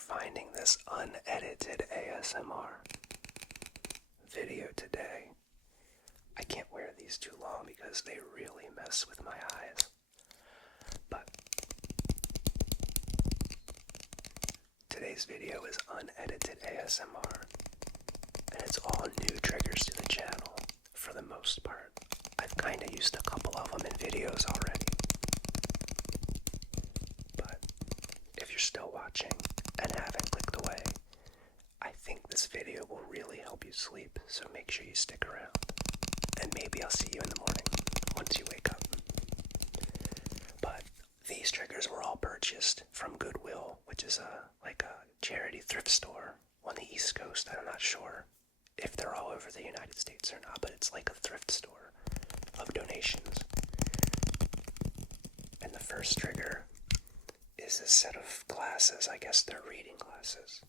finding this unedited ASMR video today. I can't wear these too long because they really mess with my eyes. But today's video is unedited ASMR, and it's all new triggers to the channel for the most part. I've kind of used a couple of them in videos already. But if you're still watching and haven't clicked away, I think this video will really help you sleep, so make sure you stick around. And maybe I'll see you in the morning once you wake up. But these triggers were all purchased from Goodwill, which is a charity thrift store on the East Coast. I'm not sure if they're all over the United States or not, but it's like a thrift store of donations. And the first trigger is a set of glasses. I guess they're reading glasses.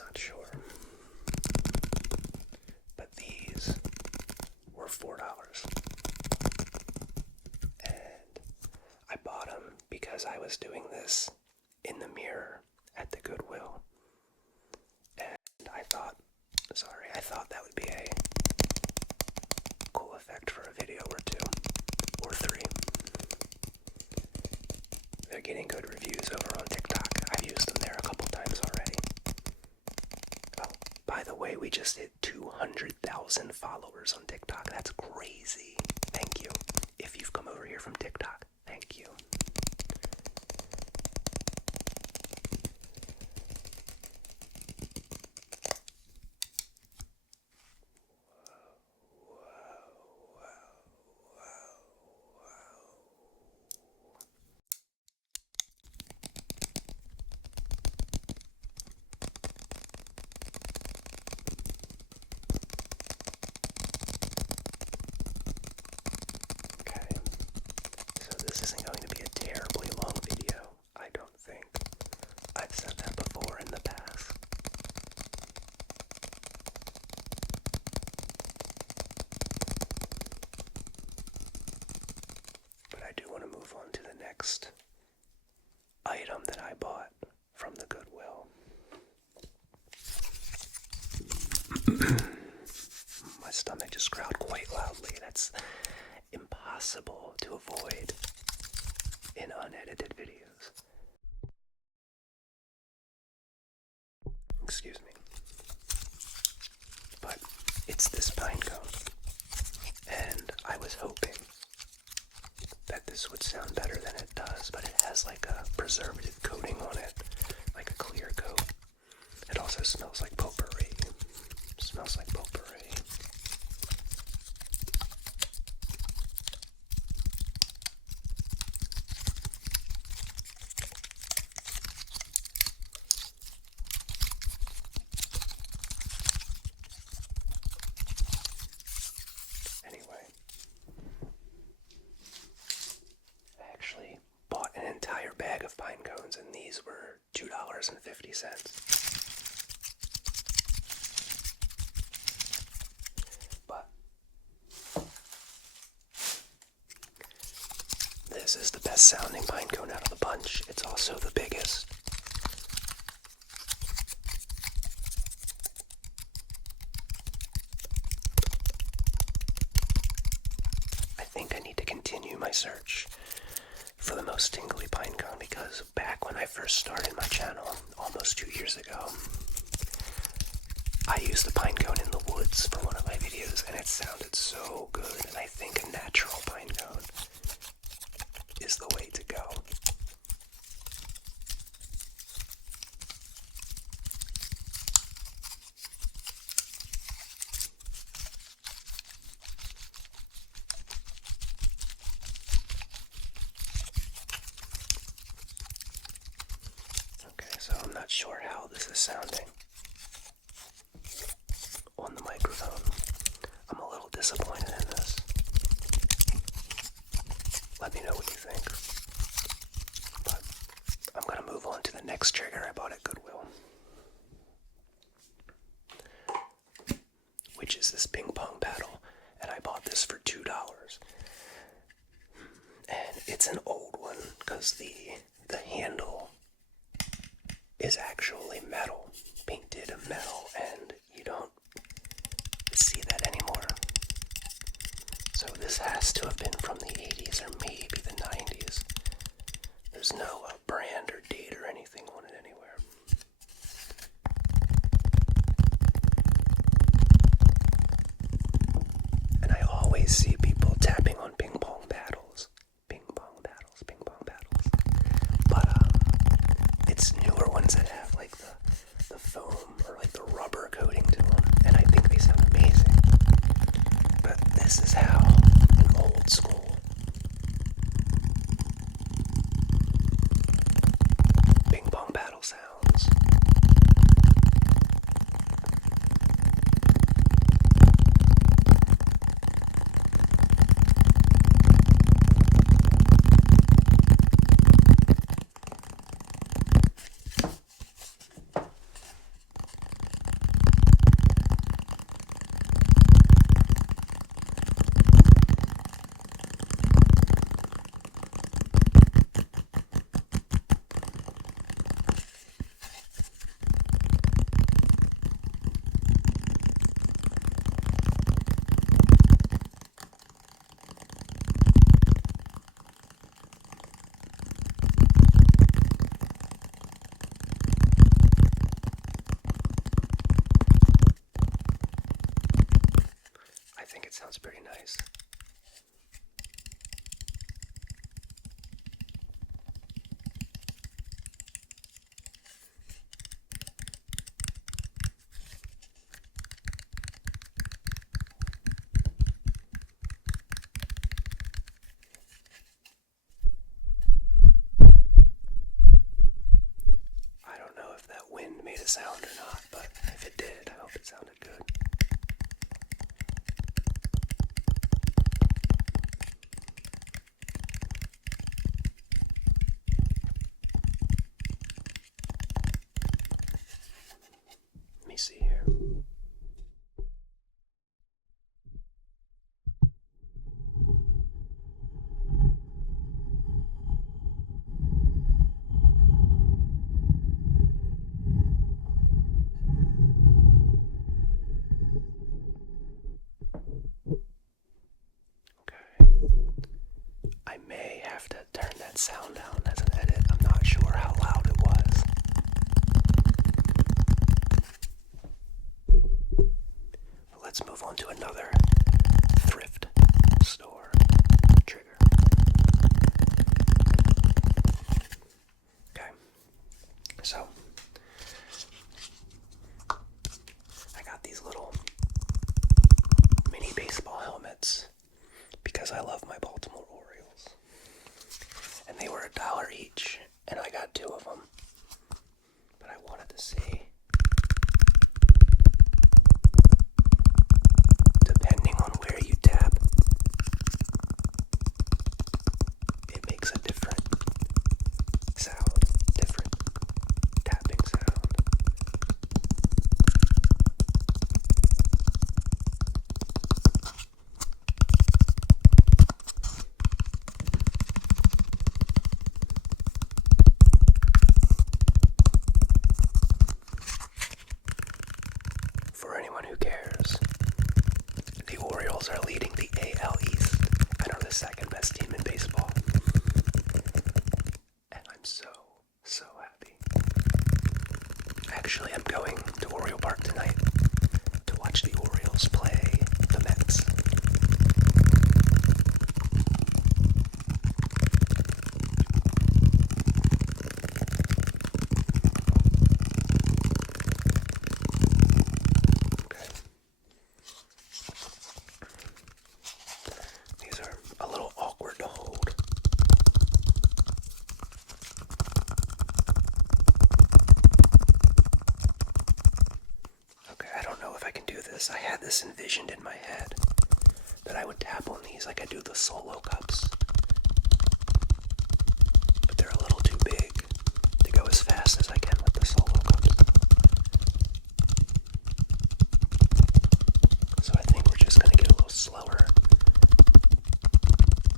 Not sure. But these were $4. And I bought them because I was doing this in the mirror at the Goodwill. And I thought that would be a cool effect for a video or two, or three. They're getting good reviews over on TikTok. I've used them there a couple times already. Oh, by the way, we just hit 200,000 followers on TikTok. That's crazy. Thank you. If you've come over here from TikTok, thank you. Next item that I bought from the Goodwill. My stomach just growled quite loudly. That's impossible to avoid in unedited videos. Excuse me. But it's this pine cone. And I was hoping that this would sound better than it does, but it has like a preservative coating on it, like a clear coat. It also smells like potpourri. Smells like potpourri. Bag of pine cones, and these were $2.50. But this is the best sounding pine cone out of the bunch. It's also the biggest. I think I need to continue my search for the most tingly pine cone, because back when I first started my channel, almost 2 years ago, I used the pine cone in the woods for one of my videos, and it sounded so good, and I think a natural pine cone is the way to go. So I'm not sure how this is sounding on the microphone. I'm a little disappointed in this. Let me know what you think. But I'm going to move on to the next trigger I bought at Goodwill, which is this ping pong paddle, and I bought this for $2. And it's an old one because the handle is actually metal, painted metal, and you don't see that anymore. So this has to have been from the 80s or maybe the 90s. There's no brand or date or anything on it anywhere. And I always see people tapping on ping pong paddles. Ping pong paddles, ping pong paddles. But it's newer ones that have like the foam or like the rubber coating to them, and I think they sound amazing. But this is how an old school ping pong paddle sounds. I think it sounds pretty nice. I don't know if that wind made a sound or not, but if it did, I hope it sounded good. Let me see here. I may have to turn that sound down as an edit. I'm not sure how loud it was. But let's move on to another thrift store trigger. Okay, so I got these little mini baseball helmets because I love my Baltimore Orioles. And they were $1 each, and I got 2 of them. But I wanted to see, depending on where you tap, it makes a different sound, different tapping sound. For anyone who cares, the Orioles are leading the AL East and are the second best team in baseball. And I'm so happy. Actually, I'm going to Oriole Park tonight to watch the Orioles play the Mets. These are a little awkward to hold. Okay, I don't know if I can do this. I had this envisioned in my head that I would tap on these like I do the solo cups. But they're a little too big to go as fast as I can with the solo cups. So I think we're just going to get a little slower.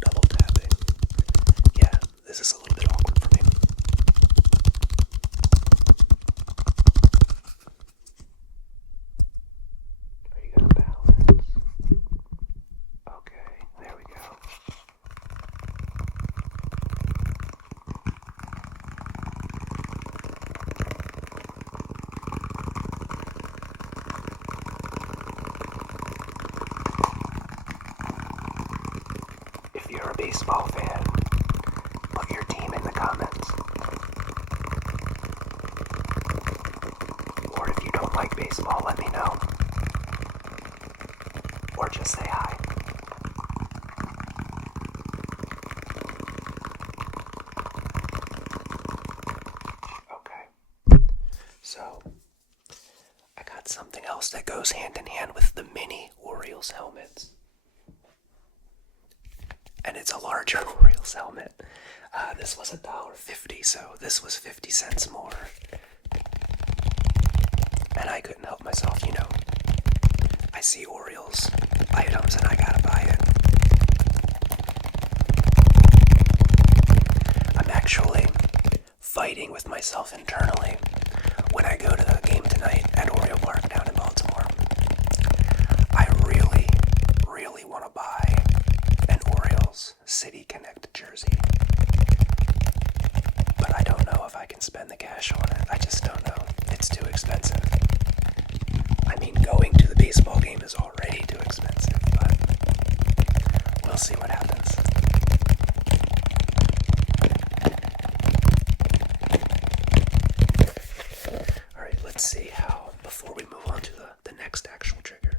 Double tapping. Yeah, this is a little bit awkward for me. baseball fan, put your team in the comments. Or if you don't like baseball, let me know. Or just say hi. Okay. So, I got something else that goes hand in hand with the mini Orioles helmets. And it's a larger Orioles helmet. This was $1.50, so this was 50 cents more. And I couldn't help myself, you know. I see Orioles items and I gotta buy it. I'm actually fighting with myself internally when I go to the game tonight at Oriole Park down in Baltimore. I really, really want to buy an Orioles City Connect jersey. But I don't know if I can spend the cash on it. I just don't know. It's too expensive. I mean, going to the baseball game is already too expensive, but we'll see what happens. Alright, let's see how, before we move on to the next actual trigger.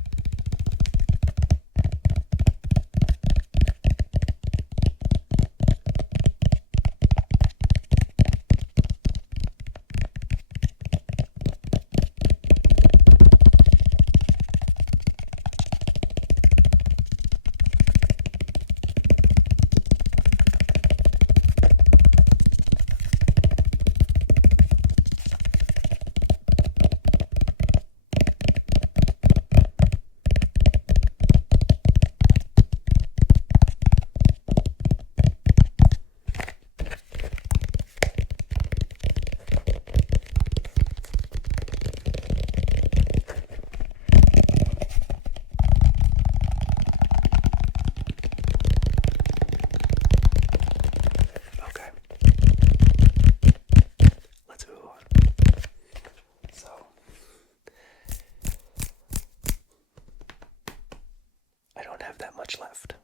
Left.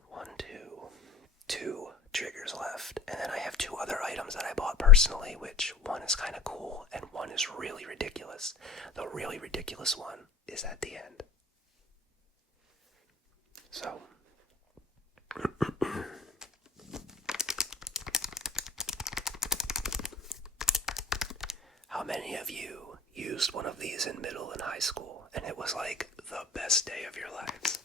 Two triggers left. And then I have two other items that I bought personally, which one is kind of cool and one is really ridiculous. The really ridiculous one is at the end. So, how many of you used one of these in middle and high school and it was like the best day of your lives?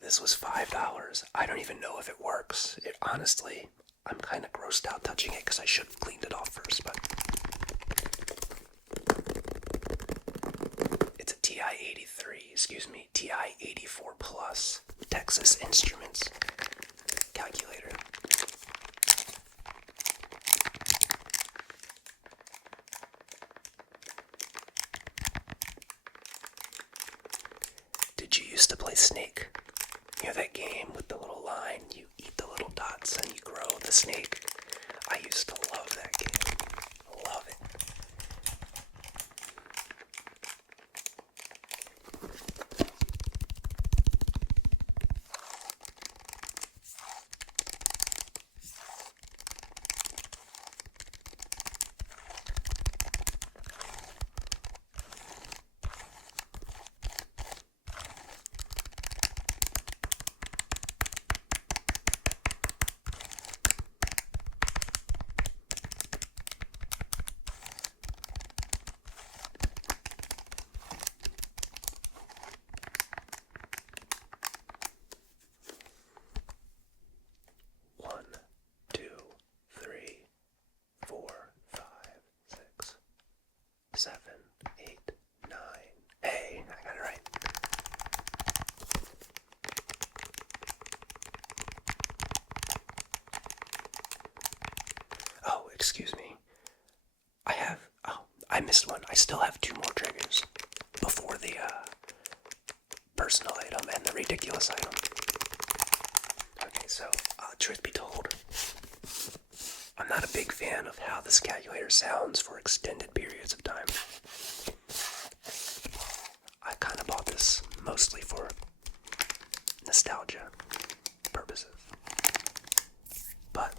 This was $5. I don't even know if it works. Honestly, I'm kind of grossed out touching it because I should have cleaned it off first, but it's a TI-84 Plus Texas Instruments calculator. Did you used to play Snake? You know that game with the little line, you eat the little dots and you grow the snake? I used to love that game. Love it. Excuse me. I missed one. I still have two more triggers before the personal item and the ridiculous item. Okay, so, truth be told, I'm not a big fan of how this calculator sounds for extended periods of time. I kind of bought this mostly for nostalgia purposes. But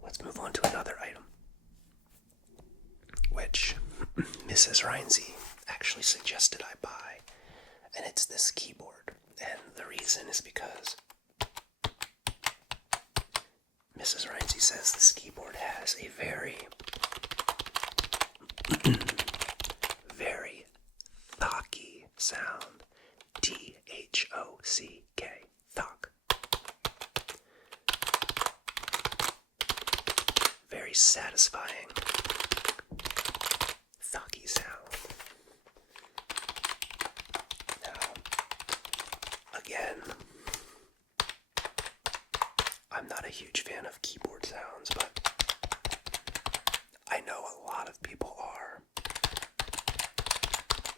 let's move on to another item, which Mrs. Rynsey actually suggested I buy, and it's this keyboard. And the reason is because Mrs. Rynsey says this keyboard has a very, very thocky sound. T-H-O-C-K. Thock. Very satisfying, thocky sound. Now, again, I'm not a huge fan of keyboard sounds, but I know a lot of people are.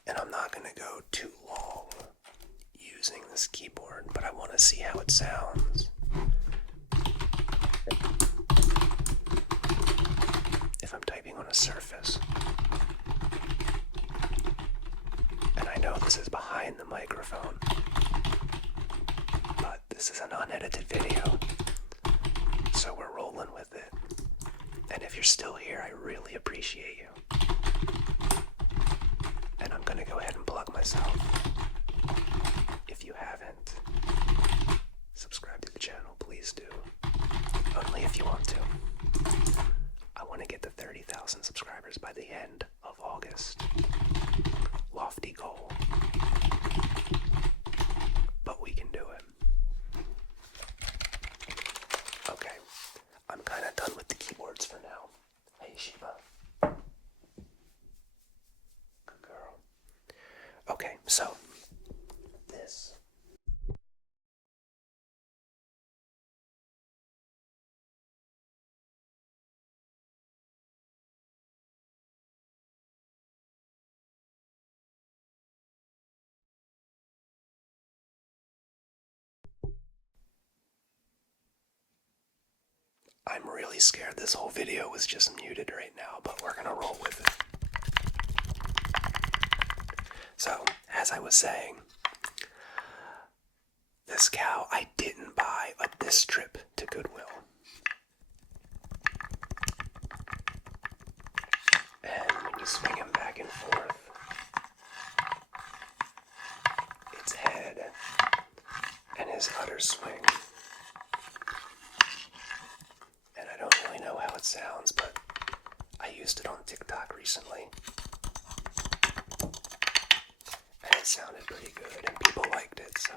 And I'm not going to go too long using this keyboard, but I want to see how it sounds. If I'm typing on a surface. And I know this is behind the microphone, but this is an unedited video, so we're rolling with it. And if you're still here, I really appreciate you. And I'm gonna go ahead and plug myself. If you haven't subscribed to the channel, please do. Only if you want to. I want to get to 30,000 subscribers by the end of August. Lofty goal. But we can do it. Okay, I'm kind of done with the keyboards for now. Hey, Sheba. Good girl. Okay, so this. I'm really scared this whole video was just muted right now, but we're gonna roll with it. So, as I was saying, this cow I didn't buy on this trip to Goodwill. And when you swing him back and forth, its head and his udder swing. And I don't really know how it sounds, but I used it on TikTok recently. And it sounded pretty good, and people liked it, so.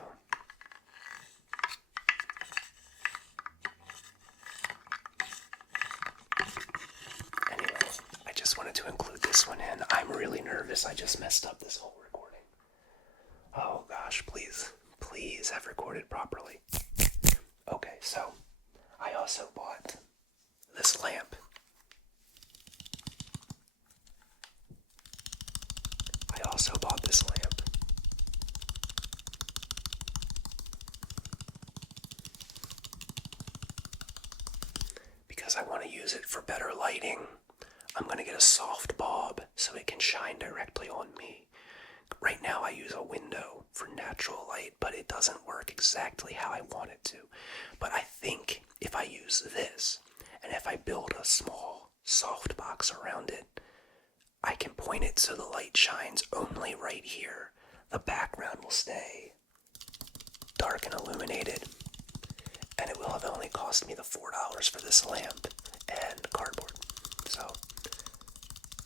Anyway, I just wanted to include this one in. I'm really nervous. I just messed up this whole recording. Oh gosh, please have recorded properly. Okay, so I also bought this lamp. Because I want to use it for better lighting. I'm going to get a soft bulb so it can shine directly on me. Right now I use a window for natural light, but it doesn't work exactly how I want it to. But I think if I use this, and if I build a small soft box around it, I can point it so the light shines only right here. The background will stay dark and illuminated, and it will have only cost me the $4 for this lamp and cardboard. So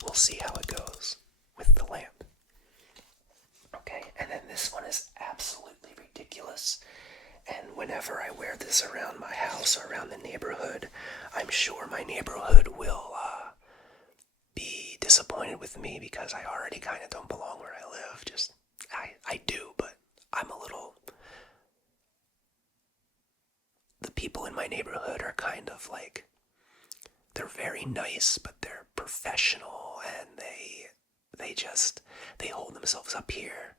we'll see how it goes with the lamp. Okay, and then this one is absolutely ridiculous. And whenever I wear this around my house or around the neighborhood, I'm sure my neighborhood will be disappointed with me because I already kind of don't belong where I live. I do, but I'm a little... The people in my neighborhood are kind of like... They're very nice, but they're professional, and they hold themselves up here.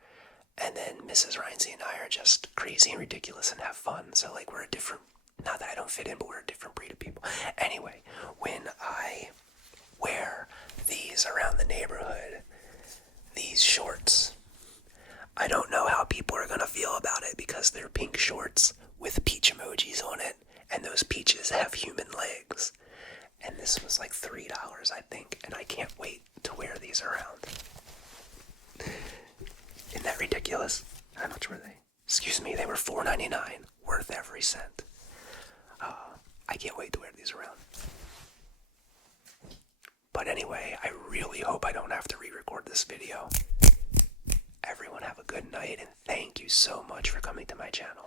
And then Mrs. Rynsey and I are just crazy and ridiculous and have fun. So like we're a different, not that I don't fit in, but we're a different breed of people. Anyway, when I wear these around the neighborhood, these shorts, I don't know how people are going to feel about it because they're pink shorts. And this was like $3, I think, and I can't wait to wear these around. Isn't that ridiculous? How much were they? Excuse me, they were $4.99, worth every cent. I can't wait to wear these around. But anyway, I really hope I don't have to re-record this video. Everyone have a good night, and thank you so much for coming to my channel.